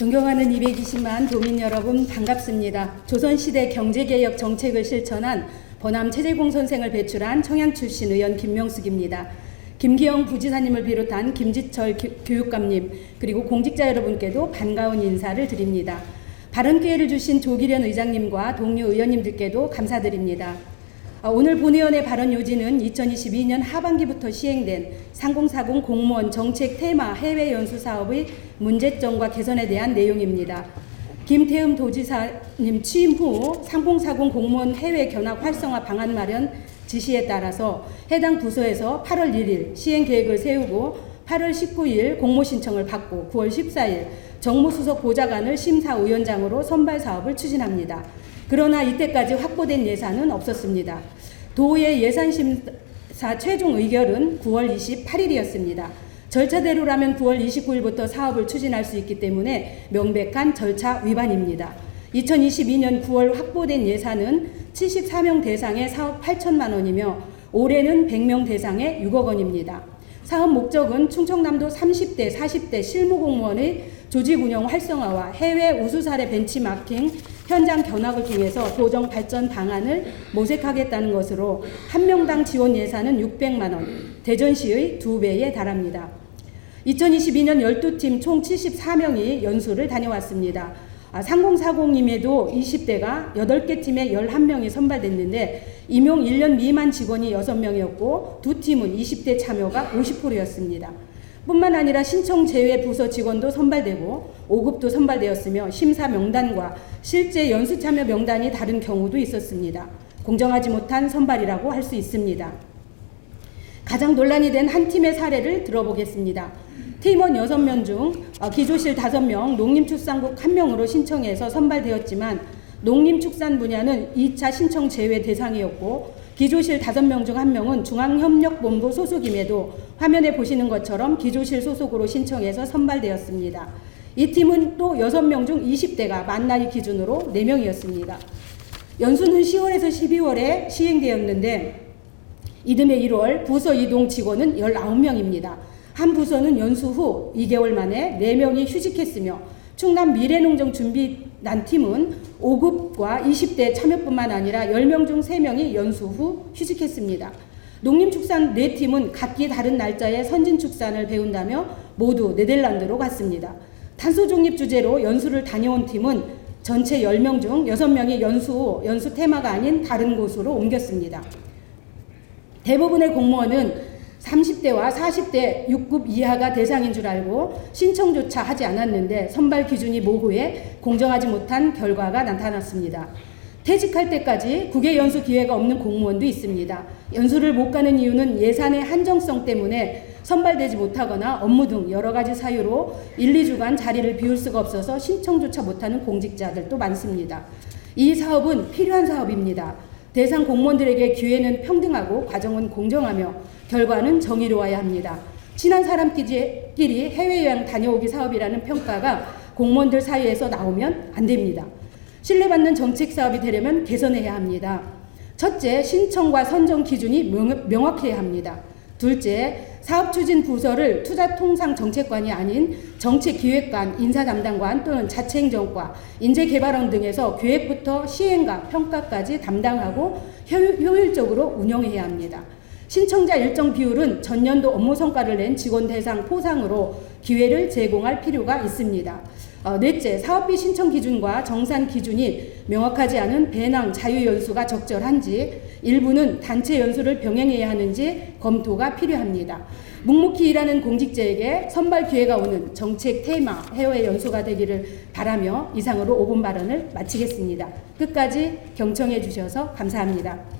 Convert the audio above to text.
존경하는 220만 도민 여러분 반갑습니다. 조선시대 경제개혁 정책을 실천한 버남 최재공 선생을 배출한 청양 출신 의원 김명숙입니다. 김기영 부지사님을 비롯한 김지철 교육감님 그리고 공직자 여러분께도 반가운 인사를 드립니다. 발언 기회를 주신 조기련 의장님과 동료 의원님들께도 감사드립니다. 오늘 본의원의 발언 요지는 2022년 하반기부터 시행된 3040 공무원 정책 테마 해외 연수 사업의 문제점과 개선에 대한 내용입니다. 김태흠 도지사님 취임 후 3040 공무원 해외 견학 활성화 방안 마련 지시에 따라서 해당 부서에서 8월 1일 시행 계획을 세우고 8월 19일 공모 신청을 받고 9월 14일 정무수석 보좌관을 심사위원장으로 선발 사업을 추진합니다. 그러나 이때까지 확보된 예산은 없었습니다. 도의 예산심사 최종 의결은 9월 28일이었습니다. 절차대로라면 9월 29일부터 사업을 추진할 수 있기 때문에 명백한 절차 위반입니다. 2022년 9월 확보된 예산은 74명 대상의 사업 8천만 원이며 올해는 100명 대상의 6억 원입니다. 사업 목적은 충청남도 30대, 40대 실무공무원의 조직운영 활성화와 해외 우수 사례 벤치마킹 현장 견학을 통해서 도정 발전 방안을 모색하겠다는 것으로 한 명당 지원 예산은 600만 원, 대전시의 2배에 달합니다. 2022년 12팀 총 74명이 연수를 다녀왔습니다. 3040임에도 20대가 8개 팀에 11명이 선발됐는데 임용 1년 미만 직원이 6명이었고 두 팀은 20대 참여가 50%였습니다. 뿐만 아니라 신청 제외 부서 직원도 선발되고 5급도 선발되었으며 심사 명단과 실제 연수 참여 명단이 다른 경우도 있었습니다. 공정하지 못한 선발이라고 할 수 있습니다. 가장 논란이 된 한 팀의 사례를 들어보겠습니다. 팀원 6명 중 기조실 5명, 농림축산국 1명으로 신청해서 선발되었지만 농림축산 분야는 2차 신청 제외 대상이었고 기조실 5명 중 1명은 중앙협력본부 소속임에도 화면에 보시는 것처럼 기조실 소속으로 신청해서 선발되었습니다. 이 팀은 또 6명 중 20대가 만 나이 기준으로 4명이었습니다. 연수는 10월에서 12월에 시행되었는데 이듬해 1월 부서 이동 직원은 19명입니다. 한 부서는 연수 후 2개월 만에 4명이 휴직했으며 충남 미래농정준비단 팀은 5급과 20대 참여뿐만 아니라 10명 중 3명이 연수 후 휴직했습니다. 농림축산 4팀은 각기 다른 날짜에 선진축산을 배운다며 모두 네덜란드로 갔습니다. 탄소 중립 주제로 연수를 다녀온 팀은 전체 10명 중 6명이 연수 테마가 아닌 다른 곳으로 옮겼습니다. 대부분의 공무원은 30대와 40대 6급 이하가 대상인 줄 알고 신청조차 하지 않았는데 선발 기준이 모호해 공정하지 못한 결과가 나타났습니다. 퇴직할 때까지 국외 연수 기회가 없는 공무원도 있습니다. 연수를 못 가는 이유는 예산의 한정성 때문에 선발되지 못하거나 업무 등 여러 가지 사유로 1, 2주간 자리를 비울 수가 없어서 신청조차 못하는 공직자들도 많습니다. 이 사업은 필요한 사업입니다. 대상 공무원들에게 기회는 평등하고 과정은 공정하며 결과는 정의로워야 합니다. 친한 사람끼리 해외여행 다녀오기 사업이라는 평가가 공무원들 사이에서 나오면 안 됩니다. 신뢰받는 정책 사업이 되려면 개선해야 합니다. 첫째, 신청과 선정 기준이 명확해야 합니다. 둘째, 사업추진 부서를 투자통상정책관이 아닌 정책기획관, 인사담당관 또는 자체행정과, 인재개발원 등에서 계획부터 시행과 평가까지 담당하고 효율적으로 운영해야 합니다. 신청자 일정 비율은 전년도 업무 성과를 낸 직원 대상 포상으로 기회를 제공할 필요가 있습니다. 넷째, 사업비 신청 기준과 정산 기준이 명확하지 않은 배낭 자유연수가 적절한지 일부는 단체 연수를 병행해야 하는지 검토가 필요합니다. 묵묵히 일하는 공직자에게 선발 기회가 오는 정책 테마 해외 연수가 되기를 바라며 이상으로 5분 발언을 마치겠습니다. 끝까지 경청해 주셔서 감사합니다.